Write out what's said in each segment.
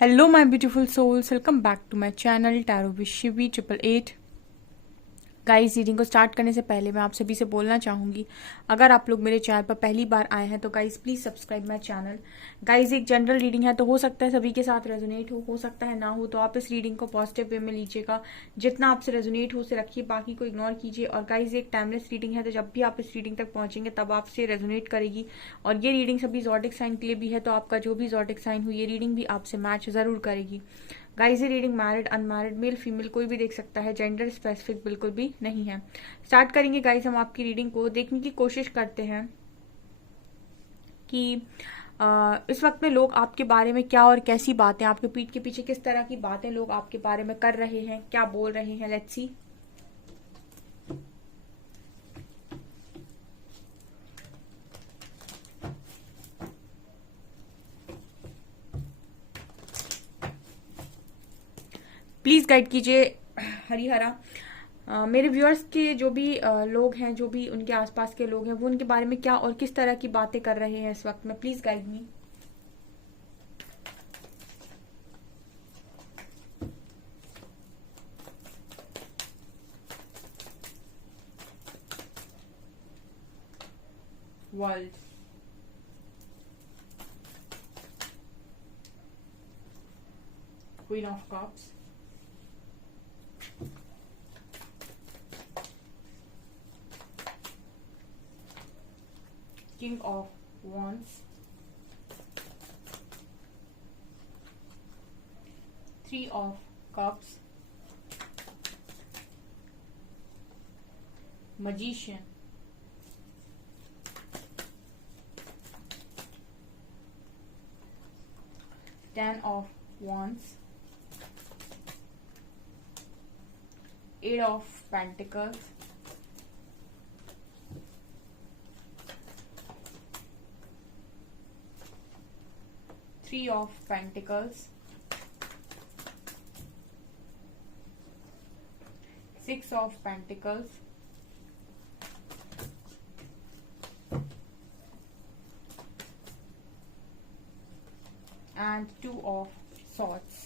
Hello, my beautiful souls. Welcome back to my channel Tarot with Shivi 888। Guys, reading को start करने से पहले मैं आप सभी से बोलना चाहूँगी, अगर आप लोग मेरे चैनल पर पहली बार आए हैं तो guys please subscribe my channel. Guys, एक जनरल रीडिंग है तो हो सकता है सभी के साथ रेजोनेट हो सकता है ना हो, तो आप इस रीडिंग को पॉजिटिव वे में लीजिएगा। जितना आपसे रेजोनेट हो उसे रखिए, बाकी को इग्नोर कीजिए। और गाइस, एक टाइमलेस रीडिंग है तो जब भी आप इस रीडिंग तक पहुंचेंगे तब आपसे रेजोनेट करेगी। और ये रीडिंग सभी ज़ोडिक साइन के लिए भी है, तो आपका जो भी ज़ोडिक साइन हो ये रीडिंग भी आपसे मैच ज़रूर करेगी। गाइस, ये reading married unmarried male female कोई भी देख सकता है, जेंडर स्पेसिफिक बिल्कुल भी नहीं है। स्टार्ट करेंगे गाइस, हम आपकी रीडिंग को देखने की कोशिश करते हैं कि इस वक्त में लोग आपके बारे में क्या और कैसी बातें, आपके पीठ के पीछे किस तरह की बातें लोग आपके बारे में कर रहे हैं, क्या बोल रहे हैं। Let's see. प्लीज गाइड कीजिए हरिहरा। मेरे व्यूअर्स के जो भी लोग हैं, जो भी उनके आसपास के लोग हैं, वो उनके बारे में क्या और किस तरह की बातें कर रहे हैं इस वक्त में। Please guide me. World, queen of cups, king of wands, three of cups, magician, ten of wands, eight of pentacles, three of pentacles, six of pentacles, and two of swords,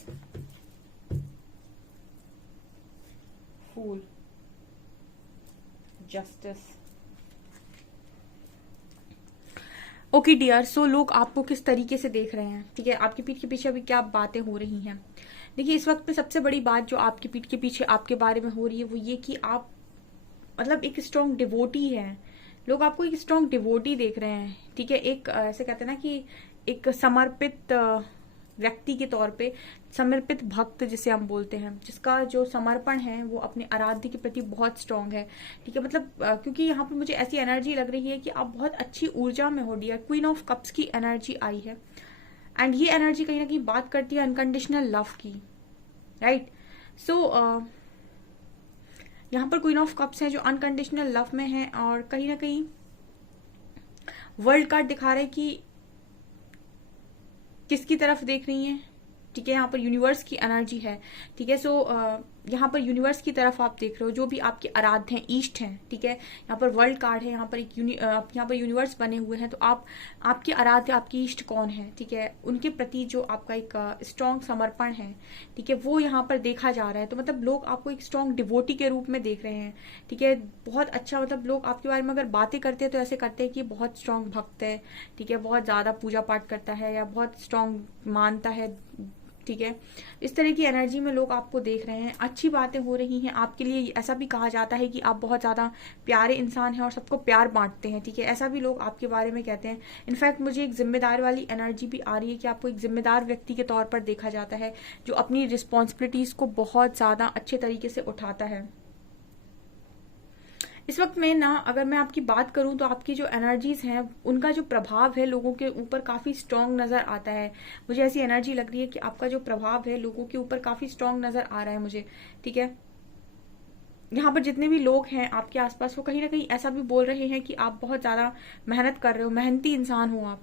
fool, justice। Okay dear, so लोग आपको किस तरीके से देख रहे हैं, ठीक है, आपकी पीठ के पीछे अभी क्या बातें हो रही हैं। देखिए, इस वक्त में सबसे बड़ी बात जो आपकी पीठ के पीछे आपके बारे में हो रही है वो ये कि आप मतलब एक स्ट्रॉन्ग डिवोटी है। लोग आपको एक स्ट्रॉन्ग डिवोटी देख रहे हैं, ठीक है। एक ऐसे कहते हैं ना कि एक समर्पित व्यक्ति के तौर पे, समर्पित भक्त जिसे हम बोलते हैं, जिसका जो समर्पण है वो अपने आराध्य के प्रति बहुत स्ट्रांग है, ठीक है। मतलब क्योंकि यहाँ पर मुझे ऐसी एनर्जी लग रही है कि आप बहुत अच्छी ऊर्जा में हो डियर। क्वीन ऑफ कप्स की एनर्जी आई है एंड ये एनर्जी कहीं ना कहीं बात करती है अनकंडीशनल लव की, राइट। सो यहाँ पर क्वीन ऑफ कप्स है जो अनकंडीशनल लव में है, और कहीं ना कहीं वर्ल्ड कार्ड दिखा रहे कि किसकी तरफ देख रही हैं, ठीक है। यहाँ पर यूनिवर्स की एनर्जी है, ठीक है। सो यहाँ पर यूनिवर्स की तरफ आप देख रहे हो, जो भी आपके आराध्य हैं, ईस्ट हैं, ठीक है। यहाँ पर वर्ल्ड कार्ड है, यहाँ पर एक यहाँ पर यूनिवर्स बने हुए हैं, तो आपके आराध्य, आपकी ईस्ट कौन है, ठीक है, उनके प्रति जो आपका एक स्ट्रॉन्ग समर्पण है, ठीक है, वो यहाँ पर देखा जा रहा है। तो मतलब लोग आपको एक स्ट्रॉन्ग डिवोटी के रूप में देख रहे हैं, ठीक है। बहुत अच्छा, मतलब लोग आपके बारे में अगर बातें करते हैं तो ऐसे करते हैं कि बहुत स्ट्रॉन्ग भक्त है, ठीक है, बहुत ज्यादा पूजा पाठ करता है या बहुत स्ट्रॉन्ग मानता है, ठीक है। इस तरह की एनर्जी में लोग आपको देख रहे हैं। अच्छी बातें हो रही हैं आपके लिए। ऐसा भी कहा जाता है कि आप बहुत ज्यादा प्यारे इंसान हैं और सबको प्यार बांटते हैं, ठीक है, ऐसा भी लोग आपके बारे में कहते हैं। इनफैक्ट मुझे एक जिम्मेदार वाली एनर्जी भी आ रही है कि आपको एक जिम्मेदार व्यक्ति के तौर पर देखा जाता है, जो अपनी रिस्पॉन्सिबिलिटीज को बहुत ज्यादा अच्छे तरीके से उठाता है। इस वक्त में ना, अगर मैं आपकी बात करूं तो आपकी जो एनर्जीज हैं उनका जो प्रभाव है लोगों के ऊपर काफी स्ट्रांग नजर आता है। मुझे ऐसी एनर्जी लग रही है कि आपका जो प्रभाव है लोगों के ऊपर काफी स्ट्रांग नजर आ रहा है मुझे, ठीक है। यहाँ पर जितने भी लोग हैं आपके आसपास, वो कहीं ना कहीं ऐसा भी बोल रहे हैं कि आप बहुत ज्यादा मेहनत कर रहे हो, मेहनती इंसान हो आप,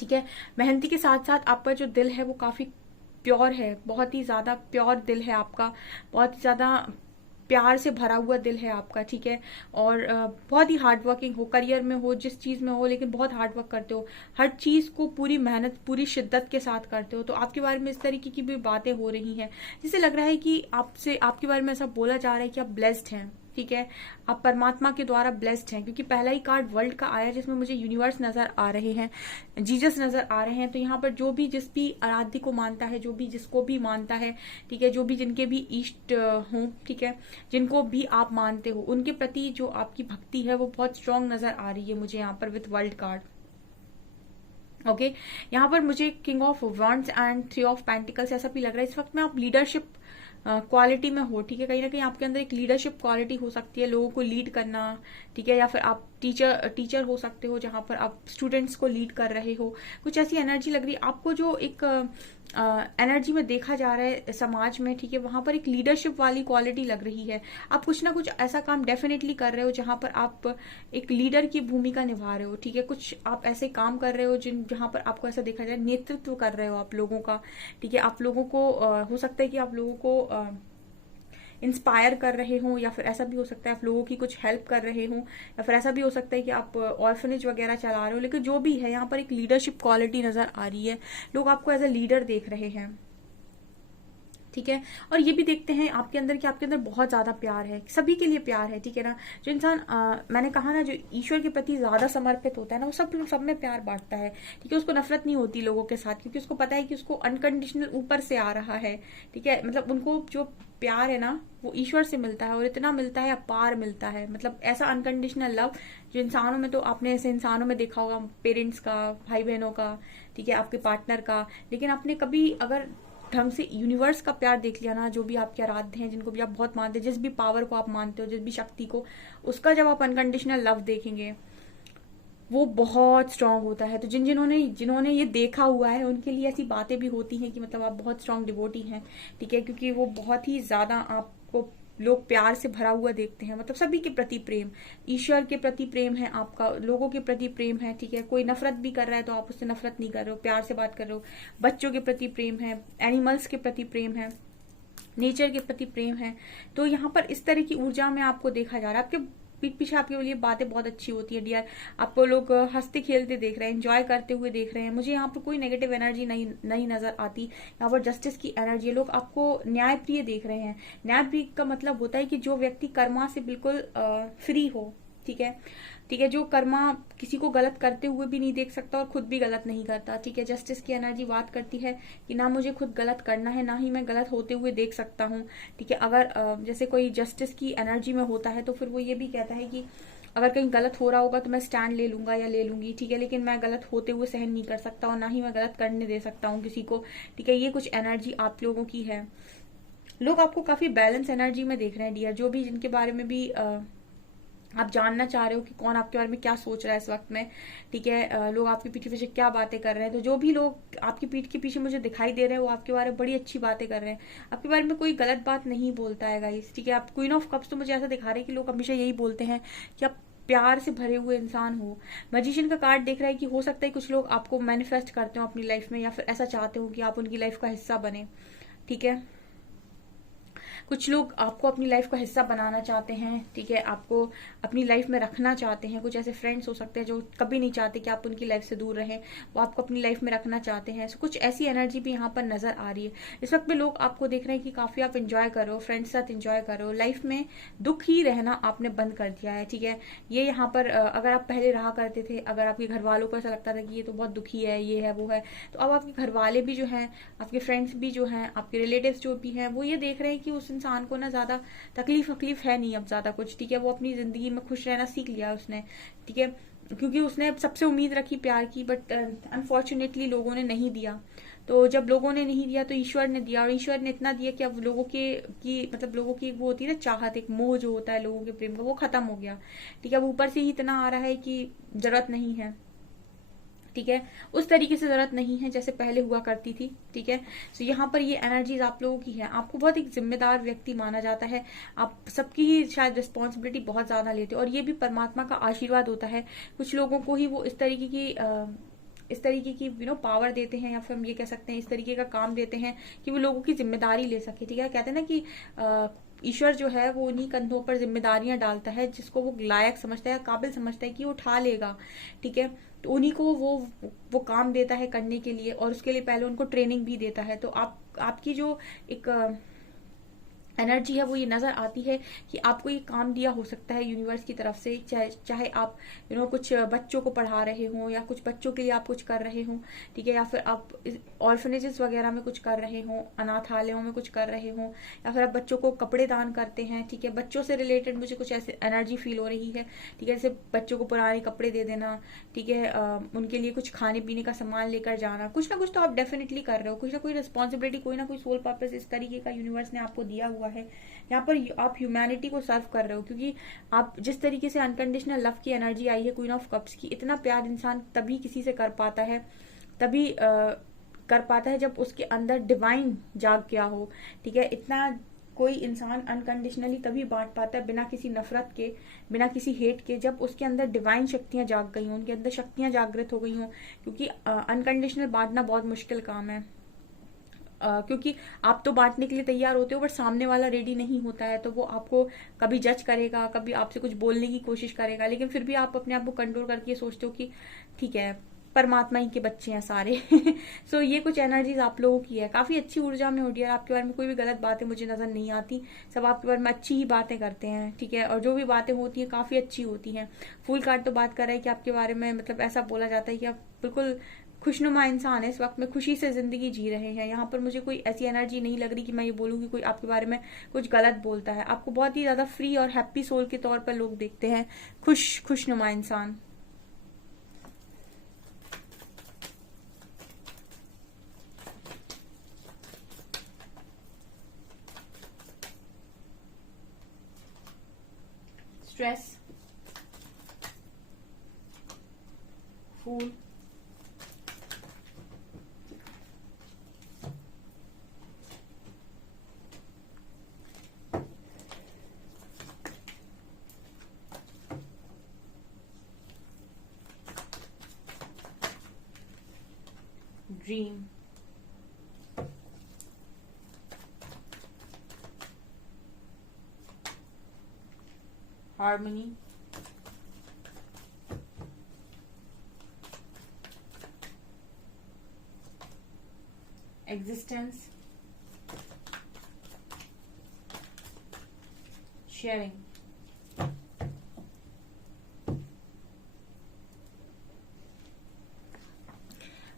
ठीक है। मेहनती के साथ साथ आपका जो दिल है वो काफी प्योर है, बहुत ही ज्यादा प्योर दिल है आपका, बहुत ही ज्यादा प्यार से भरा हुआ दिल है आपका, ठीक है, और बहुत ही हार्ड वर्किंग हो, करियर में हो, जिस चीज़ में हो, लेकिन बहुत हार्ड वर्क करते हो, हर चीज़ को पूरी मेहनत पूरी शिद्दत के साथ करते हो। तो आपके बारे में इस तरीके की भी बातें हो रही हैं, जिससे लग रहा है कि आपसे आपके बारे में ऐसा बोला जा रहा है कि आप ब्लेस्ड हैं, ठीक है, आप परमात्मा के द्वारा ब्लेस्ड हैं, क्योंकि पहला ही कार्ड वर्ल्ड का आया जिसमें मुझे यूनिवर्स नजर आ रहे हैं, जीसस नजर आ रहे हैं। तो यहाँ पर जो भी जिस भी आराध्य को मानता है, जो भी जिसको भी मानता है, ठीक है, जो भी जिनके भी इष्ट हों, ठीक है, जिनको भी आप मानते हो, उनके प्रति जो आपकी भक्ति है वो बहुत स्ट्रांग नजर आ रही है मुझे यहाँ पर विथ वर्ल्ड कार्ड। ओके, यहाँ पर मुझे king of wands and 3 of pentacles ऐसा भी लग रहा है इस वक्त में आप लीडरशिप क्वालिटी में हो, ठीक है, कहीं ना कहीं आपके अंदर एक लीडरशिप क्वालिटी हो सकती है, लोगों को लीड करना, ठीक है, या फिर आप टीचर हो सकते हो जहां पर आप स्टूडेंट्स को लीड कर रहे हो, कुछ ऐसी एनर्जी लग रही है आपको, जो एक एनर्जी में देखा जा रहा है समाज में, ठीक है, वहां पर एक लीडरशिप वाली क्वालिटी लग रही है। आप कुछ ना कुछ ऐसा काम डेफिनेटली कर रहे हो जहां पर आप एक लीडर की भूमिका निभा रहे हो, ठीक है, कुछ आप ऐसे काम कर रहे हो जहां पर आपको ऐसा देखा जाए नेतृत्व कर रहे हो आप लोगों का, ठीक है, आप लोगों को हो सकता है कि आप लोगों को इंस्पायर कर रहे हो, या फिर ऐसा भी हो सकता है आप लोगों की कुछ हेल्प कर रहे हो, या फिर ऐसा भी हो सकता है कि आप ऑर्फनेज वगैरह चला रहे हो, लेकिन जो भी है यहाँ पर एक लीडरशिप क्वालिटी नजर आ रही है, लोग आपको एज अ लीडर देख रहे हैं, ठीक है। और ये भी देखते हैं आपके अंदर कि आपके अंदर बहुत ज्यादा प्यार है, सभी के लिए प्यार है, ठीक है ना। जो इंसान मैंने कहा ना, जो ईश्वर के प्रति ज्यादा समर्पित होता है ना, वो सब में प्यार बांटता है, ठीक है, उसको नफरत नहीं होती लोगों के साथ, क्योंकि उसको पता है कि उसको अनकंडीशनल ऊपर से आ रहा है, ठीक है, मतलब उनको जो प्यार है ना वो ईश्वर से मिलता है, और इतना मिलता है, अपार मिलता है, मतलब ऐसा अनकंडीशनल लव जो इंसानों में, तो आपने ऐसे इंसानों में देखा होगा, पेरेंट्स का, भाई बहनों का, ठीक है, आपके पार्टनर का, लेकिन आपने कभी अगर ढंग से यूनिवर्स का प्यार देख लिया ना, जो भी आपके आराध्य हैं, जिनको भी आप बहुत मानते हैं, जिस भी पावर को आप मानते हो, जिस भी शक्ति को, उसका जब आप अनकंडीशनल लव देखेंगे वो बहुत स्ट्रांग होता है। तो जिन्होंने ये देखा हुआ है उनके लिए ऐसी बातें भी होती हैं कि मतलब आप बहुत स्ट्रांग डिवोटी हैं, ठीक है, क्योंकि वो बहुत ही ज्यादा आपको लोग प्यार से भरा हुआ देखते हैं, मतलब सभी के प्रति प्रेम, ईश्वर के प्रति प्रेम है आपका, लोगों के प्रति प्रेम है, ठीक है, कोई नफरत भी कर रहा है तो आप उससे नफरत नहीं कर रहे हो, प्यार से बात कर रहे हो, बच्चों के प्रति प्रेम है, एनिमल्स के प्रति प्रेम है, नेचर के प्रति प्रेम है। तो यहाँ पर इस तरह की ऊर्जा में आपको देखा जा रहा है, आपके पीठ पीछे आपके लिए बातें बहुत अच्छी होती है डियर, आपको लोग हंसते खेलते देख रहे हैं, एंजॉय करते हुए देख रहे हैं, मुझे यहाँ पर कोई नेगेटिव एनर्जी नहीं नजर आती, यहाँ पर जस्टिस की एनर्जी है, लोग आपको न्याय प्रिय देख रहे हैं। न्याय प्रिय का मतलब होता है कि जो व्यक्ति कर्मा से बिल्कुल फ्री हो, ठीक है, ठीक है, जो कर्मा किसी को गलत करते हुए भी नहीं देख सकता और खुद भी गलत नहीं करता, ठीक है। जस्टिस की एनर्जी बात करती है कि ना मुझे खुद गलत करना है, ना ही मैं गलत होते हुए देख सकता हूँ, ठीक है। अगर जैसे कोई जस्टिस की एनर्जी में होता है तो फिर वो ये भी कहता है कि अगर कहीं गलत हो रहा होगा तो मैं स्टैंड ले लूंगा या ले लूंगी, ठीक है, लेकिन मैं गलत होते हुए सहन नहीं कर सकता और ना ही मैं गलत करने दे सकता हूँ किसी को, ठीक है। ये कुछ एनर्जी आप लोगों की है। लोग आपको काफी बैलेंस एनर्जी में देख रहे हैं डियर, जो भी जिनके बारे में भी आप जानना चाह रहे हो कि कौन आपके बारे में क्या सोच रहा है इस वक्त में, ठीक है, लोग आपकी पीठ पीछे क्या बातें कर रहे हैं। तो जो भी लोग आपकी पीठ के पीछे मुझे दिखाई दे रहे हैं वो आपके बारे में बड़ी अच्छी बातें कर रहे हैं, आपके बारे में कोई गलत बात नहीं बोलता है गाइस, ठीक है। आप क्वीन ऑफ कप्स तो मुझे ऐसा दिखा रहे हैं कि लोग हमेशा यही बोलते हैं कि आप प्यार से भरे हुए इंसान हो। मैजिशियन का कार्ड देख रहा है कि हो सकता है कुछ लोग आपको मैनिफेस्ट करते हो अपनी लाइफ में, या फिर ऐसा चाहते हो कि आप उनकी लाइफ का हिस्सा बने, ठीक है। कुछ लोग आपको अपनी लाइफ का हिस्सा बनाना चाहते हैं, ठीक है, आपको अपनी लाइफ में रखना चाहते हैं। कुछ ऐसे फ्रेंड्स हो सकते हैं जो कभी नहीं चाहते कि आप उनकी लाइफ से दूर रहें, वो आपको अपनी लाइफ में रखना चाहते हैं। सो कुछ ऐसी एनर्जी भी यहाँ पर नजर आ रही है। इस वक्त में लोग आपको देख रहे हैं कि काफी आप इंजॉय कर रहे हो, फ्रेंड्स के साथ इंजॉय कर रहे हो, लाइफ में दुख ही रहना आपने बंद कर दिया है, ठीक है। ये यहाँ पर अगर आप पहले रहा करते थे, अगर आपके घर वालों को ऐसा लगता था कि ये तो बहुत दुखी है, ये है वो है, तो अब आपके घर वाले भी जो हैं, आपके फ्रेंड्स भी जो हैं, आपके रिलेटिव्स जो भी हैं, वो ये देख रहे हैं कि उस इंसान को ना ज्यादा तकलीफ है नहीं अब ज्यादा कुछ, ठीक है। वो अपनी जिंदगी में खुश रहना सीख लिया उसने, ठीक है, क्योंकि उसने सबसे उम्मीद रखी प्यार की, बट अनफॉर्चुनेटली लोगों ने नहीं दिया। तो जब लोगों ने नहीं दिया तो ईश्वर ने दिया, और ईश्वर ने इतना दिया कि अब लोगों मतलब लोगों की वो होती है ना चाहत, एक मोह जो होता है लोगों के प्रेम का, वो खत्म हो गया, ठीक है। अब ऊपर से ही इतना आ रहा है कि जरूरत नहीं है, ठीक है, उस तरीके से जरूरत नहीं है जैसे पहले हुआ करती थी, ठीक है। तो यहाँ पर ये एनर्जीज आप लोगों की है, आपको बहुत एक जिम्मेदार व्यक्ति माना जाता है, आप सबकी ही शायद रिस्पॉन्सिबिलिटी बहुत ज्यादा लेते हो, और ये भी परमात्मा का आशीर्वाद होता है। कुछ लोगों को ही वो इस तरीके की पावर देते हैं, या फिर हम ये कह सकते हैं इस तरीके का काम देते हैं कि वो लोगों की जिम्मेदारी ले सके, ठीक है। कहते हैं ना कि ईश्वर जो है वो उन्हीं कंधों पर जिम्मेदारियां डालता है जिसको वो लायक समझता है, काबिल समझता है कि वो उठा लेगा, ठीक है। तो उन्हीं को वो काम देता है करने के लिए, और उसके लिए पहले उनको ट्रेनिंग भी देता है। तो आपकी जो एक एनर्जी है वो ये नजर आती है कि आपको ये काम दिया हो सकता है यूनिवर्स की तरफ से, चाहे आप कुछ बच्चों को पढ़ा रहे हो, या कुछ बच्चों के लिए आप कुछ कर रहे हो, ठीक है, या फिर आप ऑर्फनेजेस वगैरह में कुछ कर रहे हो, अनाथालयों में कुछ कर रहे हो, या फिर आप बच्चों को कपड़े दान करते हैं, ठीक है। बच्चों से रिलेटेड मुझे कुछ ऐसी एनर्जी फील हो रही है, ठीक है, जैसे बच्चों को पुराने कपड़े दे देना, ठीक है, उनके लिए कुछ खाने पीने का सामान लेकर जाना, कुछ ना कुछ तो आप डेफिनेटली कर रहे हो, कुछ ना कोई रिस्पॉन्सिबिलिटी, कोई ना कोई सोल पर्पस इस तरीके का यूनिवर्स ने आपको दिया हुआ है। यहाँ पर आप ह्यूमैनिटी को सर्व कर रहे हो, क्योंकि आप जिस तरीके से अनकंडीशनल लव की एनर्जी आई है क्वीन ऑफ कप्स की, इतना प्यार इंसान तभी किसी से कर पाता है, तभी कर पाता है जब उसके अंदर डिवाइन जाग गया हो, ठीक है। इतना कोई इंसान अनकंडीशनली तभी बांट पाता है बिना किसी नफरत के, बिना किसी हेट के, जब उसके अंदर डिवाइन शक्तियां जाग गई हों, उनके अंदर शक्तियां जागृत हो गई हों, क्योंकि अनकंडीशनल बांटना बहुत मुश्किल काम है। क्योंकि आप तो बांटने के लिए तैयार होते हो, बट सामने वाला रेडी नहीं होता है, तो वो आपको कभी जज करेगा, कभी आपसे कुछ बोलने की कोशिश करेगा, लेकिन फिर भी आप अपने आप को कंट्रोल करके सोचते हो कि ठीक है, परमात्मा ही के बच्चे हैं सारे। सो ये कुछ एनर्जीज आप लोगों की है, काफी अच्छी ऊर्जा में हो डियर। आपके बारे में कोई भी गलत बातें मुझे नजर नहीं आती, सब आपके बारे में अच्छी ही बातें करते हैं, ठीक है, और जो भी बातें होती हैं काफी अच्छी होती हैं। फुल कार्ड तो बात कर रहा है कि आपके बारे में मतलब ऐसा बोला जाता है कि आप बिल्कुल खुशनुमा इंसान है, इस वक्त में खुशी से जिंदगी जी रहे हैं। यहाँ पर मुझे कोई ऐसी एनर्जी नहीं लग रही कि मैं ये बोलूँ कि कोई आपके बारे में कुछ गलत बोलता है। आपको बहुत ही ज्यादा फ्री और हैप्पी सोल के तौर पर लोग देखते हैं, खुशनुमा इंसान। Stress, fool, dream, harmony, existence, sharing.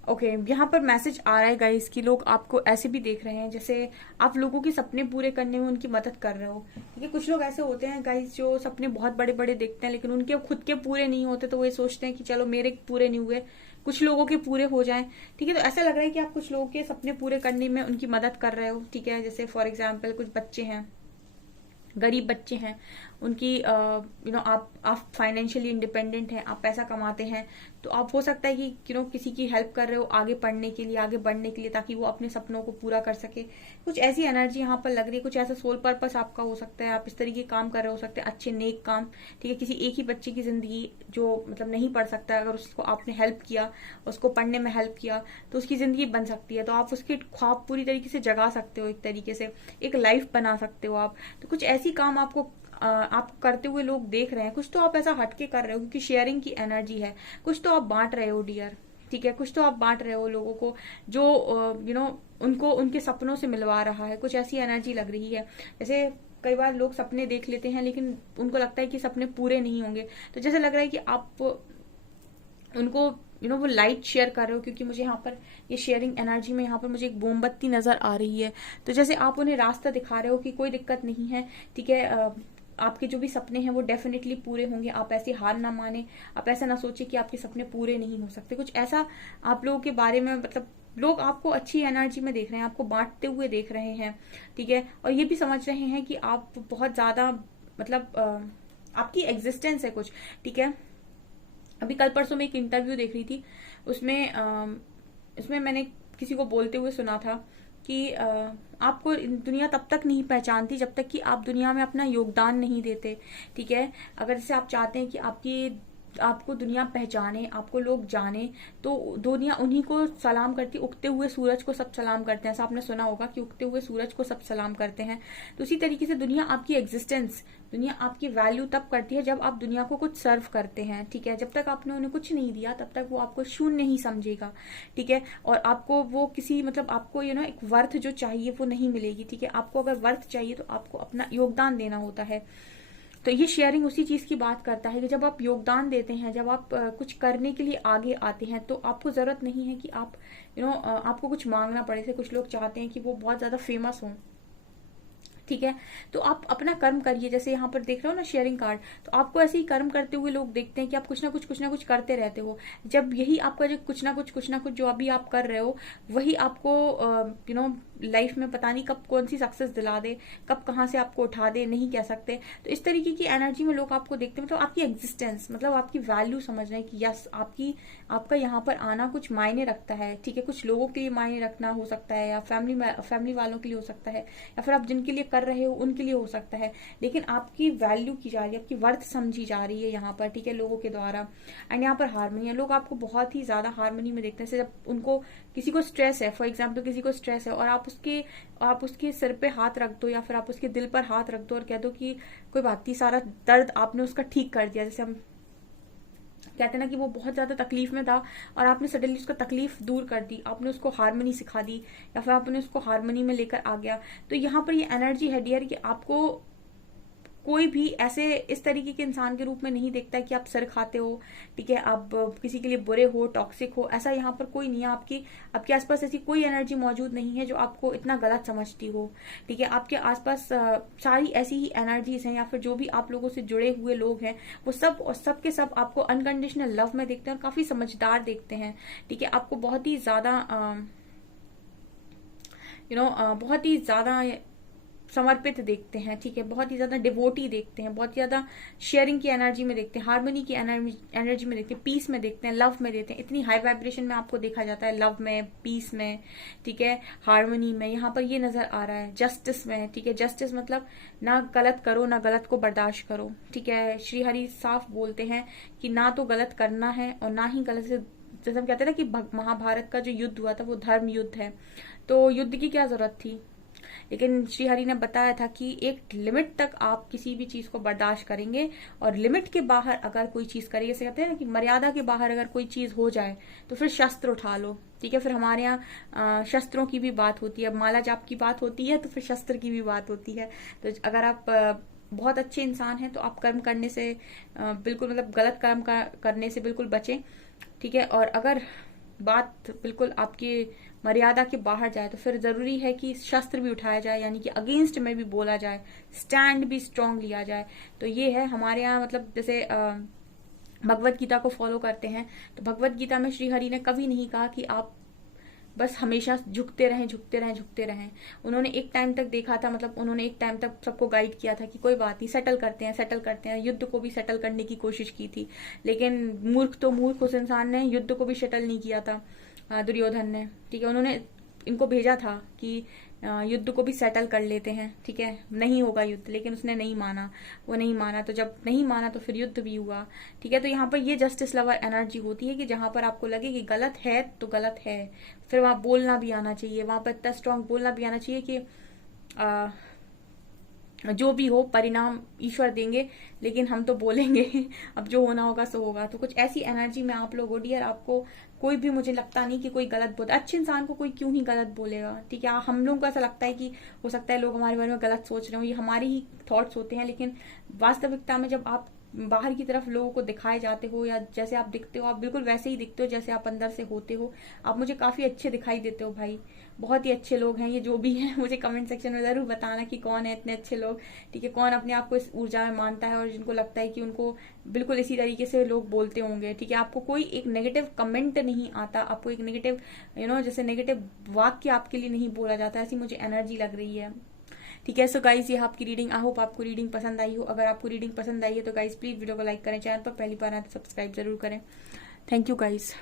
Okay यहाँ पर मैसेज आ रहा है गाइस कि लोग आपको ऐसे भी देख रहे हैं जैसे आप लोगों के सपने पूरे करने में उनकी मदद कर रहे हो, ठीक है। कुछ लोग ऐसे होते हैं गाइस जो सपने बहुत बड़े बड़े देखते हैं, लेकिन उनके खुद के पूरे नहीं होते, तो वो ये सोचते हैं कि चलो मेरे पूरे नहीं हुए, कुछ लोगों के पूरे हो जाएं, ठीक है। तो ऐसा लग रहा है कि आप कुछ लोगों के सपने पूरे करने में उनकी मदद कर रहे हो, ठीक है। जैसे फॉर एग्जाम्पल कुछ बच्चे हैं, गरीब बच्चे हैं, उनकी आप फाइनेंशियली इंडिपेंडेंट हैं, आप पैसा कमाते हैं, तो आप हो सकता है कि किसी की हेल्प कर रहे हो आगे पढ़ने के लिए, आगे बढ़ने के लिए, ताकि वो अपने सपनों को पूरा कर सके। कुछ ऐसी एनर्जी यहाँ पर लग रही है, कुछ ऐसा सोल पर्पस आपका हो सकता है, आप इस तरीके काम कर रहे हो सकते हैं, अच्छे नेक काम, ठीक है। किसी एक ही बच्चे की जिंदगी जो मतलब नहीं पढ़ सकता, अगर उसको आपने हेल्प किया, उसको पढ़ने में हेल्प किया, तो उसकी जिंदगी बन सकती है। तो आप उसके ख्वाब पूरी तरीके से जगा सकते हो, एक तरीके से एक लाइफ बना सकते हो आप। तो कुछ ऐसी काम आप करते हुए लोग देख रहे हैं। कुछ तो आप ऐसा हटके कर रहे हो क्योंकि शेयरिंग की एनर्जी है, कुछ तो आप बांट रहे हो डियर, ठीक है। कुछ तो आप बांट रहे हो लोगों को जो उनको उनके सपनों से मिलवा रहा है, कुछ ऐसी एनर्जी लग रही है। जैसे कई बार लोग सपने देख लेते हैं लेकिन उनको लगता है कि सपने पूरे नहीं होंगे, तो जैसे लग रहा है कि आप उनको वो लाइट शेयर कर रहे हो, क्योंकि मुझे यहाँ पर ये शेयरिंग एनर्जी में यहाँ पर मुझे एक मोमबत्ती नजर आ रही है। तो जैसे आप उन्हें रास्ता दिखा रहे हो कि कोई दिक्कत नहीं है, ठीक है, आपके जो भी सपने हैं वो डेफिनेटली पूरे होंगे, आप ऐसी हार ना माने, आप ऐसा ना सोचे कि आपके सपने पूरे नहीं हो सकते। कुछ ऐसा आप लोगों के बारे में मतलब लोग आपको अच्छी एनर्जी में देख रहे हैं, आपको बांटते हुए देख रहे हैं, ठीक है, और ये भी समझ रहे हैं कि आप बहुत ज्यादा मतलब आपकी एग्जिस्टेंस है कुछ, ठीक है। अभी कल परसों में एक इंटरव्यू देख रही थी, उसमें मैंने किसी को बोलते हुए सुना था कि आपको दुनिया तब तक नहीं पहचानती जब तक कि आप दुनिया में अपना योगदान नहीं देते, ठीक है। अगर जैसे आप चाहते हैं कि आपकी आपको दुनिया पहचाने, आपको लोग जाने, तो दुनिया उन्हीं को सलाम करती है। उगते हुए सूरज को सब सलाम करते हैं, ऐसा आपने सुना होगा कि उगते हुए सूरज को सब सलाम करते हैं। तो उसी तरीके से दुनिया आपकी एग्जिस्टेंस, दुनिया आपकी वैल्यू तब करती है जब आप दुनिया को कुछ सर्व करते हैं, ठीक है। जब तक आपने उन्हें कुछ नहीं दिया तब तक वो आपको शून्य ही समझेगा, ठीक है। और आपको वो किसी मतलब आपको एक वर्थ जो चाहिए वो नहीं मिलेगी, ठीक है। आपको अगर वर्थ चाहिए तो आपको अपना योगदान देना होता है। तो ये शेयरिंग उसी चीज की बात करता है कि जब आप योगदान देते हैं, जब आप कुछ करने के लिए आगे आते हैं, तो आपको जरूरत नहीं है कि आप आपको कुछ मांगना पड़े। से कुछ लोग चाहते हैं कि वो बहुत ज्यादा फेमस हों, ठीक है। तो आप अपना कर्म करिए। जैसे यहाँ पर देख रहे हो ना शेयरिंग कार्ड, तो आपको ऐसे ही कर्म करते हुए लोग देखते हैं कि आप कुछ ना कुछ करते रहते हो। जब यही आपका जो कुछ ना कुछ जो अभी आप कर रहे हो, वही आपको लाइफ में पता नहीं कब कौन सी सक्सेस दिला दे, कब कहाँ से आपको उठा दे, नहीं कह सकते। तो इस तरीके की एनर्जी में लोग आपको देखते हैं, मतलब आपकी एग्जिस्टेंस, मतलब आपकी वैल्यू समझ रहे हैं कि यस आपका यहाँ पर आना कुछ मायने रखता है, ठीक है। कुछ लोगों के लिए मायने रखना हो सकता है, या फैमिली वालों के लिए हो सकता है, या फिर आप जिनके लिए कर रहे हो उनके लिए हो सकता है, लेकिन आपकी वैल्यू की जा रही है, आपकी वर्थ समझी जा रही है यहाँ पर, ठीक है, लोगों के द्वारा। एंड यहाँ पर हार्मनी है, लोग आपको बहुत ही ज्यादा हार्मनी में देखते हैं। जब उनको किसी को स्ट्रेस है, फॉर एग्जाम्पल किसी को स्ट्रेस है, और आप उसके सिर पे हाथ रख दो या फिर आप उसके दिल पर हाथ रख दो और कह दो कि कोई बात नहीं, सारा दर्द आपने उसका ठीक कर दिया। जैसे हम कहते हैं ना कि वो बहुत ज्यादा तकलीफ में था और आपने सडनली उसका तकलीफ दूर कर दी, आपने उसको हार्मनी सिखा दी, या फिर आपने उसको हार्मनी में लेकर आ गया। तो यहाँ पर ये एनर्जी है डियर कि आपको कोई भी ऐसे इस तरीके के इंसान के रूप में नहीं देखता है कि आप सर खाते हो, ठीक है, आप किसी के लिए बुरे हो, टॉक्सिक हो, ऐसा यहाँ पर कोई नहीं है। आपके आसपास ऐसी कोई एनर्जी मौजूद नहीं है जो आपको इतना गलत समझती हो, ठीक है। आपके आसपास सारी ऐसी ही एनर्जीज हैं, या फिर जो भी आप लोगों से जुड़े हुए लोग हैं वो सब के सब आपको अनकंडीशनल लव में देखते हैं और काफी समझदार देखते हैं, ठीक है। आपको बहुत ही ज्यादा बहुत ही ज्यादा समर्पित देखते हैं, ठीक है, बहुत ही ज्यादा डिवोटी देखते हैं, बहुत ज्यादा शेयरिंग की एनर्जी में देखते हैं, हार्मनी की एनर्जी में देखते हैं, पीस में देखते हैं, लव में देते हैं। इतनी हाई वाइब्रेशन में आपको देखा जाता है, लव में, पीस में, ठीक है, हार्मनी में। यहाँ पर ये नजर आ रहा है जस्टिस में, ठीक है। जस्टिस मतलब ना गलत करो, ना गलत को बर्दाश्त करो, ठीक है। श्री हरि साफ बोलते हैं कि ना तो गलत करना है और ना ही गलत से, जैसे हम कहते हैं ना कि महाभारत का जो युद्ध हुआ था वो धर्म युद्ध है, तो युद्ध की क्या जरूरत थी। लेकिन श्री हरि ने बताया था कि एक लिमिट तक आप किसी भी चीज को बर्दाश्त करेंगे, और लिमिट के बाहर अगर कोई चीज करेंगे, जैसे कहते हैं ना कि मर्यादा के बाहर अगर कोई चीज हो जाए तो फिर शस्त्र उठा लो, ठीक है। फिर हमारे यहाँ शस्त्रों की भी बात होती है, माला जाप की बात होती है, तो फिर शस्त्र की भी बात होती है। तो अगर आप बहुत अच्छे इंसान हैं तो आप कर्म करने से बिल्कुल, मतलब गलत कर्म करने से बिल्कुल बचें, ठीक है। और अगर बात बिल्कुल आपकी मर्यादा के बाहर जाए तो फिर जरूरी है कि शस्त्र भी उठाया जाए, यानी कि अगेंस्ट में भी बोला जाए, स्टैंड भी स्ट्रांग लिया जाए। तो ये है हमारे यहाँ, मतलब जैसे भगवत गीता को फॉलो करते हैं तो भगवत गीता में श्री हरि ने कभी नहीं कहा कि आप बस हमेशा झुकते रहें। उन्होंने एक टाइम तक देखा था, मतलब उन्होंने एक टाइम तक सबको गाइड किया था कि कोई बात नहीं, सेटल करते हैं। युद्ध को भी सेटल करने की कोशिश की थी, लेकिन मूर्ख उस इंसान ने युद्ध को भी सेटल नहीं किया था, दुर्योधन ने, ठीक है। उन्होंने इनको भेजा था कि युद्ध को भी सेटल कर लेते हैं, ठीक है, नहीं होगा युद्ध, लेकिन उसने नहीं माना। तो जब नहीं माना तो फिर युद्ध भी हुआ, ठीक है। तो यहाँ पर ये जस्टिस लवर एनर्जी होती है कि जहां पर आपको लगे कि गलत है तो गलत है, फिर वहां बोलना भी आना चाहिए, वहां पर इतना स्ट्रांग बोलना भी आना चाहिए कि जो भी हो परिणाम ईश्वर देंगे, लेकिन हम तो बोलेंगे अब जो होना होगा सो होगा। तो कुछ ऐसी एनर्जी में आप लोग हो डियर, आपको कोई भी, मुझे लगता नहीं कि कोई गलत बोलता, अच्छे इंसान को कोई क्यों ही गलत बोलेगा, ठीक है। हम लोगों को ऐसा लगता है कि हो सकता है लोग हमारे बारे में गलत सोच रहे हो, ये हमारे ही थॉट्स होते हैं, लेकिन वास्तविकता में जब आप बाहर की तरफ लोगों को दिखाए जाते हो, या जैसे आप दिखते हो, आप बिल्कुल वैसे ही दिखते हो जैसे आप अंदर से होते हो। आप मुझे काफी अच्छे दिखाई देते हो भाई, बहुत ही अच्छे लोग हैं ये जो भी हैं। मुझे कमेंट सेक्शन में जरूर बताना कि कौन है इतने अच्छे लोग, ठीक है, कौन अपने आप को इस ऊर्जा में मानता है और जिनको लगता है कि उनको बिल्कुल इसी तरीके से लोग बोलते होंगे, ठीक है। आपको कोई एक नेगेटिव कमेंट नहीं आता, आपको एक नेगेटिव जैसे नेगेटिव वाक्य आपके लिए नहीं बोला जाता, ऐसी मुझे एनर्जी लग रही है, ठीक है। सो गाइस, ये आपकी रीडिंग, आई होप आपको रीडिंग पसंद आई हो। अगर आपको रीडिंग पसंद आई है तो गाइस प्लीज वीडियो को लाइक करें, चैनल पर पहली बार आए तो सब्सक्राइब जरूर करें। Thank you guys.